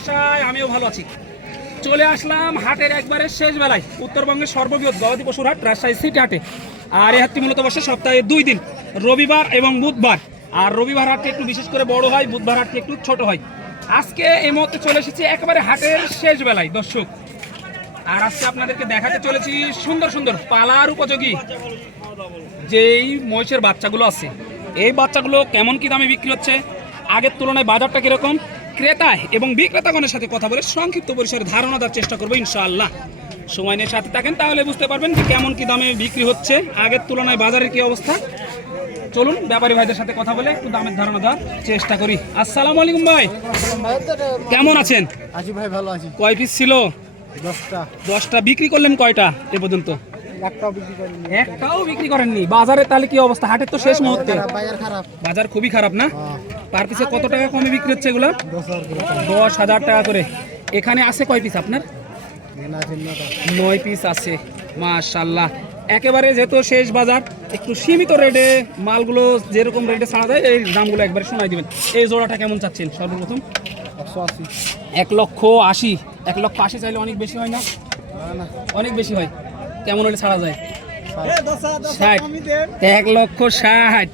ভালোবাসায় আমিও ভালো আছি। চলে আসলাম হাটের একবারে শেষ বেলায়। উত্তরবঙ্গের সর্ববৃহৎ গবাদি পশুর হাট, রাজশাহী সিটি হাটে। আর এই হাটটি মূলত বসে সপ্তাহে দুই দিন, রবিবার এবং বুধবার। আর রবিবার হাটটি একটু বিশেষ করে বড় হয়, বুধবার হাটটি একটু ছোট হয়। আজকে এই মুহূর্তে চলে এসেছি একেবারে হাটের শেষ বেলায়, দর্শক। আর আজকে আপনাদেরকে দেখাতে চলেছি সুন্দর সুন্দর পালার উপযোগী যেই মহিষের বাচ্চাগুলো আছে। এই বাচ্চাগুলো কেমন কি দামে বিক্রি হচ্ছে? আগের তুলনায় বাজারটা কীরকম? ক্রেতা এবং বিক্রেতাগণের সাথে কথা বলে সংক্ষিপ্ত পরিসরে ধারণা দেওয়ার চেষ্টা করব ইনশাআল্লাহ। সময় নিয়ে সাথে থাকেন তাহলে বুঝতে পারবেন যে কেমন কি দামে বিক্রি হচ্ছে। আগের তুলনায় বাজারের কি অবস্থা? চলুন ব্যাপারী ভাইদের সাথে কথা বলে একটু দামের ধারণা দেওয়ার চেষ্টা করি। আসসালামু আলাইকুম ভাই। কেমন আছেন? আছি ভাই ভালো আছি। কয় পিস ছিল? দশটা। দশটা। বিক্রি করলেন কয়টা এ পর্যন্ত? একটাও বিক্রি করেননি। বাজারে তাহলে কি অবস্থা? হাটের তো শেষ মুহূর্তে। বাজার খুবই খারাপ না? পার পিসে কত টাকা কমে বিক্রি হচ্ছে এগুলো? দশ হাজার টাকা করে। এখানে আছে কয় পিস আপনার? নয় পিস আছে মাশাল্লাহ একেবারে যেহেতু শেষ বাজার, একটু সীমিত রেটে মালগুলো যেরকম রেটে ছাড়া যায়, এই দামগুলো একবারে শোনাই দিবেন। এই জোড়াটা কেমন চাচ্ছেন সর্বপ্রথম? এক লক্ষ আশি, এক লক্ষ আশি চাইলে অনেক বেশি হয় না? অনেক বেশি হয়। কেমন হলে ছাড়া যায়। ষাট। এক লক্ষ ষাট।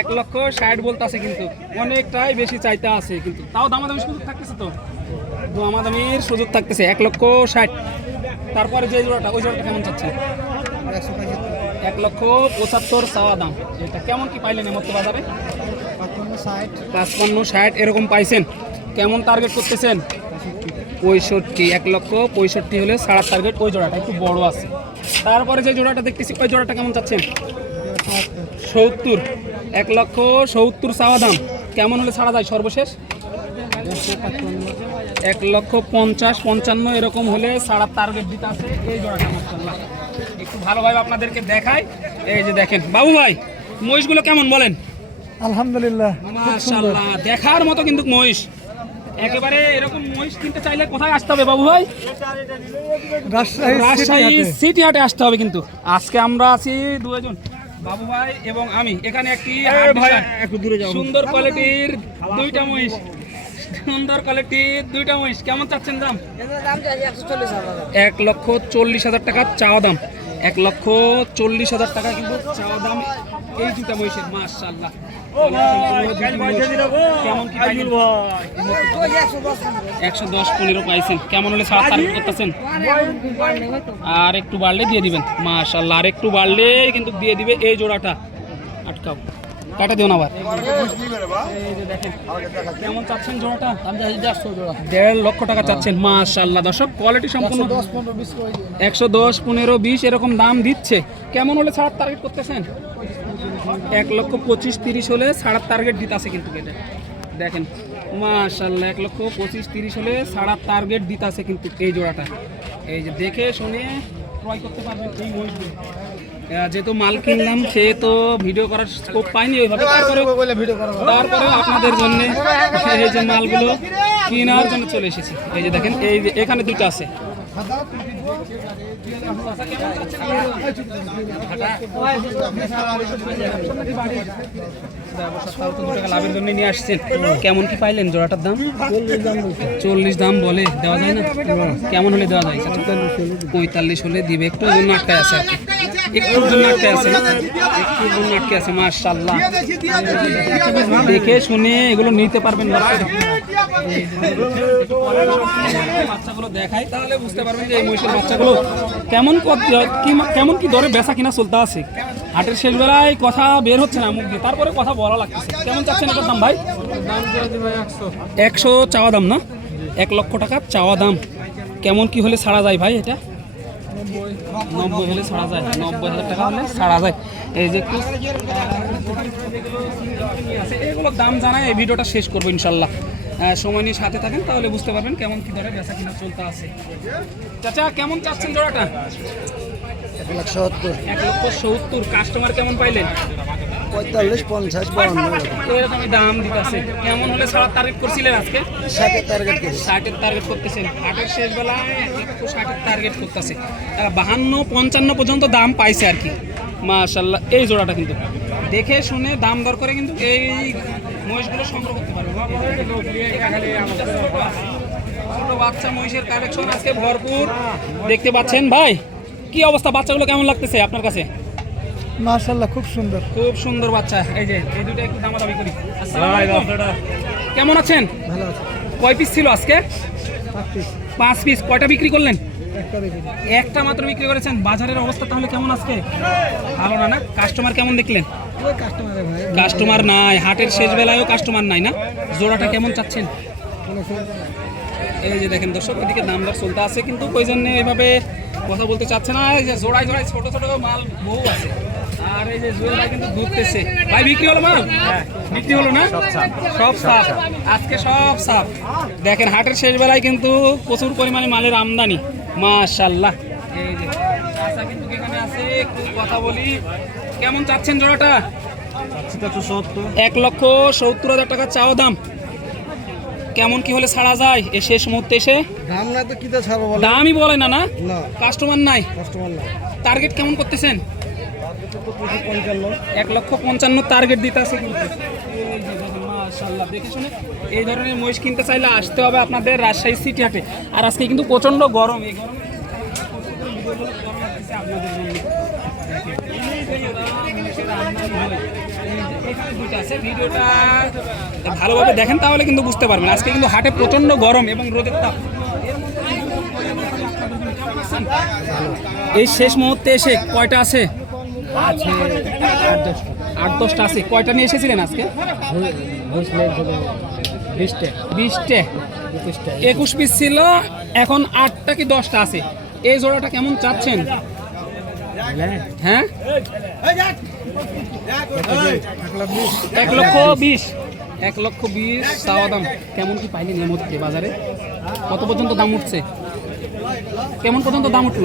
এক লক্ষ ষাট বলতে আছে কিন্তু। অনেকটাই বেশি চাইতে আছে কিন্তু। তাও দামাদামি সুযোগ থাকতেছে তো? দামাদামির সুযোগ থাকতেছে এক লক্ষ ষাট। তারপরে যে জোড়াটা ওই জোড়াটা কেমন চাচ্ছে? এক লক্ষ পঁচাত্তর চাওয়া দাম। এটা কেমন কি পাইলেন এমত বাজারে? পাঁচপান্ন ষাট। পাঁচপান্ন ষাট এরকম পাইছেন। কেমন টার্গেট করতেছেন? পঁয়ষট্টি এক লক্ষ পঁয়ষট্টি হলে সাড়া টার্গেট ওই জোড়াটা একটু বড় আছে। তারপরে যে জোড়াটা দেখতেছি ওই জোড়াটা কেমন চাচ্ছেন? সত্তর। এক লক্ষ সত্তর চাওয়া দাম। কেমন হলে ছাড়া যায় সর্বশেষ? এক লক্ষ পঞ্চাশ পঞ্চান্ন এরকম হলে সাড়া টার্গেট দিতে আছে। এই জোড়াটা। একটু ভালোভাবে আপনাদেরকে দেখাই। এই যে দেখেন বাবু ভাই মহিষগুলো কেমন বলেন? আলহামদুলিল্লাহ মাশাআল্লাহ দেখার মতো কিন্তু মহিষ। একেবারে এরকম মহিষ কিনতে চাইলে কোথায় আসতে হবে বাবু ভাই? রাজশাহী সিটি হাটে। আসতে হবে কিন্তু। আজকে আমরা আছি দুজন বাবু ভাই এবং আমি। এখানে একটি সুন্দর কোয়ালিটির দুইটা মহিষ। সুন্দর কোয়ালিটির দুইটা মহিষ। কেমন চাচ্ছেন দাম? এক লক্ষ চল্লিশ হাজার টাকা চাওয়া দাম। এক লক্ষ চল্লিশ হাজার টাকা কিন্তু চাওয়া দাম এই দুটা মহিষের মাশাআল্লাহ। একশো দশ পনেরো পাইছেন। কেমন হলে ছাড়া তারিখ করতেছেন? আর একটু বাড়লে দিয়ে দিবেন। মাশাল্লাহ আর একটু বাড়লে কিন্তু দিয়ে দিবে এই জোড়াটা। আটকাও। কাটা দিও না আবার। কেমন চাচ্ছেন জোড়াটা? দেড় লক্ষ টাকা চাচ্ছেন। মাশাল্লাহ দর্শক কোয়ালিটি সম্পূর্ণ। একশো দশ পনেরো বিশ এরকম দাম দিচ্ছে। কেমন হলে ছাড়ার টার্গেট করতেছেন? এক লক্ষ পঁচিশ তিরিশ হলে সাড়ার টার্গেট দিতেছে কিন্তু এটা। দেখেন মাশাল্লাহ এক লক্ষ পঁচিশ তিরিশ হলে সাড়ার টার্গেট দিতেছে কিন্তু এই জোড়াটা। এই যে দেখে শুনে ক্রয় করতে পারবেন এই মহিষগুলো। যেহেতু মাল কিনলাম সে তো ভিডিও করার স্কোপ পাইনি ওইভাবে। তারপরে আপনাদের জন্য এই যে মালগুলো কেনার জন্য চলে এসেছি। এই যে দেখেন, এই যে এখানে দুটো আছে। জন্য নিয়ে আসছেন কেমন কি পাইলেন জোড়াটার দাম চল্লিশ দাম বলে, দেওয়া যায় না? কেমন হলে দেওয়া যায়? পঁয়তাল্লিশ হলে দিবে একটু জন্য একটা আছে আর কি। একটু আটকে আছে, একটু জন্য আটকে আছে মার্শাল্লাহ দেখে শুনে এগুলো নিতে পারবেন দেখাই, তাহলে কেমন কি দরে বেচা কিনা চলতে আছে। হাটের শেষ বেলায় কথা বের হচ্ছে না, মুখ দিয়ে। তারপরে কথা বলা লাগতেছে। কেমন চাচ্ছেন এটার দাম ভাই? একশো চাওয়া দাম না? এক লক্ষ টাকা চাওয়া দাম। কেমন কি হলে ছাড়া যায় ভাই এটা? নব্বই হলে ছাড়া যায় নব্বই হাজার টাকা হলে ছাড়া যায়। এই যে এগুলো এগুলোর দাম জানায় এই ভিডিওটা শেষ করব ইনশাল্লাহ। আহ, সময় নিয়ে সাথে থাকেন তাহলে বুঝতে পারবেন কেমন কি ধরে বেচা কিনা চলতে আছে। চাচা কেমন চাচ্ছেন জোড়াটা? এক লক্ষ সত্তর। এক লক্ষ সত্তর। কাস্টমার কেমন পাইলেন? পঁয়তাল্লিশ পঞ্চাশ বাউন্ন এরকমই দাম দিতেছে। কেমন হলে ছাড়ার টার্গেট করছিলেন আজকে? ষাটের টার্গেট ষাটের টার্গেট করতেছেন। হাটের শেষ বেলায় একটু ষাটের টার্গেট করতেছে। বাহান্ন পঞ্চান্ন পর্যন্ত দাম পাইছে আর কি। মাশাল্লাহ এই জোড়াটা কিন্তু। দেখে শুনে দাম দর করে কিন্তু এই মহিষগুলো সংগ্রহ করতে পারবে। বাচ্চা মহিষের কালেকশন আজকে ভরপুর। দেখতে পাচ্ছেন ভাই কি অবস্থা? বাচ্চাগুলো কেমন লাগতেছে আপনার কাছে? মাশাল্লাহ খুব সুন্দর। খুব সুন্দর বাচ্চা। এই যে এই দুটো একটু দামাদামি করি। আসসালামু আলাইকুম। কেমন আছেন? ভালো আছে। কয় পিস ছিল আজকে? পাঁচ পিস কয়টা বিক্রি করলেন? একটা মাত্র বিক্রি করেছেন। বাজারের অবস্থা তাহলে কেমন আজকে? ভালো না না? কাস্টমার কেমন দেখলেন? কাস্টমারে ভাই। কাস্টমার নাই। হাটের শেষ বেলায়ও কাস্টমার নাই না? জোড়াটা কেমন চাচ্ছেন? এই যে দেখেন দর্শক ওইদিকে দাম দর চলতে আছে কিন্তু ওই জন্য এইভাবে কথা বলতে চাচ্ছে না। এই যে জোড়ায় জোড়ায় ছোট ছোট মাল বহু আছে। আর এই যে জুয়েল কিন্তু ঘুরতেছে। ভাই বিক্রি হলো মাল? বিক্রি হলো না? সব সাপ। আজকে সব সাপ। দেখেন হাটের শেষ বেলায় কিন্তু প্রচুর পরিমাণে মালের আমদানি। মাশাল্লাহ এই যে কিন্তু এখানে আছে। একটু কথা বলি। কেমন চাচ্ছেন জোড়াটা? এক লক্ষ সত্তর হাজার টাকা চাওয়া দাম। কেমন কি হলে ছাড়া যায় এ শেষ মুহূর্তে এসে? দাম না তো ছাড়বো দামই বলে না না? কাস্টমার নাই? কাস্টমার না টার্গেট কেমন করতেছেন? এক লক্ষ পঞ্চান্ন টার্গেট দিতে আছে কিন্তু। এই ধরনের মহিষ কিনতে চাইলে আসতে হবে আপনাদের রাজশাহী সিটি হাটে। আর আজকে কিন্তু প্রচণ্ড গরম, এই গরমে ভিডিওটা ভালোভাবে দেখেন তাহলে কিন্তু বুঝতে পারবেন। আজকে কিন্তু হাটে প্রচণ্ড গরম এবং রোদের তাপ? এই শেষ মুহূর্তে এসে কয়টা আছে? আছে আট দশটা আছে। কয়টা নিয়ে এসেছিলেন আজকে? বুঝলে বিশটা। একুশ পিস ছিল এখন আটটা কি দশটা আছে? এই জোড়াটা কেমন চাচ্ছেন? হ্যাঁ। এক লক্ষ বিশ। এক লক্ষ বিশ চাওয়া দাম। কেমন কি পাইলেন এর মধ্যে বাজারে? কত পর্যন্ত দাম উঠছে? কেমন পর্যন্ত দাম উঠল?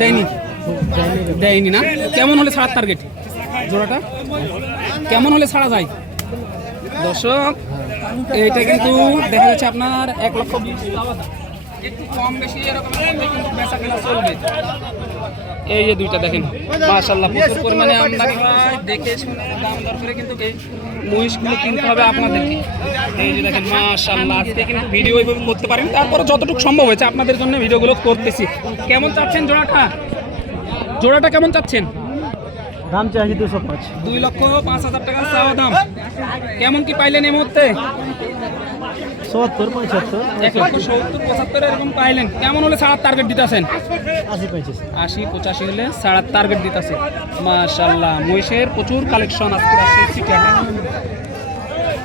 দেয়নি? দেয়নি না? কেমন হলে ছাড়ার টার্গেট জোড়াটা? কেমন হলে ছাড়া যায়? দর্শক এইটা কিন্তু দেখা যাচ্ছে আপনার এক লক্ষ এই যে দুইটা দেখেন মাশাল্লাহ প্রচুর পরিমাণে আমদানি দেখে শুনে দাম দর করে কিন্তু এই মহিষগুলো কিনতে হবে আপনাদেরকে। এই যে দেখেন মাশাল্লাহ আজকে কিন্তু ভিডিও করতে পারেন। তারপরে যতটুকু সম্ভব হয়েছে আপনাদের জন্য ভিডিওগুলো করতেছি। কেমন চাচ্ছেন জোড়াটা? জোড়াটা কেমন চাচ্ছেন? দাম চাইছি দুশো পাঁচ। দুই লক্ষ পাঁচ হাজার টাকা চাওয়া দাম। কেমন কি পাইলেন এই মুহূর্তে? সত্তর পঁচাত্তর এক লক্ষ সত্তর পঁচাত্তর এরকম পাইলেন। কেমন হলে ছাড়ার টার্গেট দিতেছেন আশি পঁচিশ আশি পঁচাশি হলে ছাড়ার টার্গেট দিতেছে মাশাল্লাহ মহিষের প্রচুর কালেকশন আজকে রাজশাহী সিটি।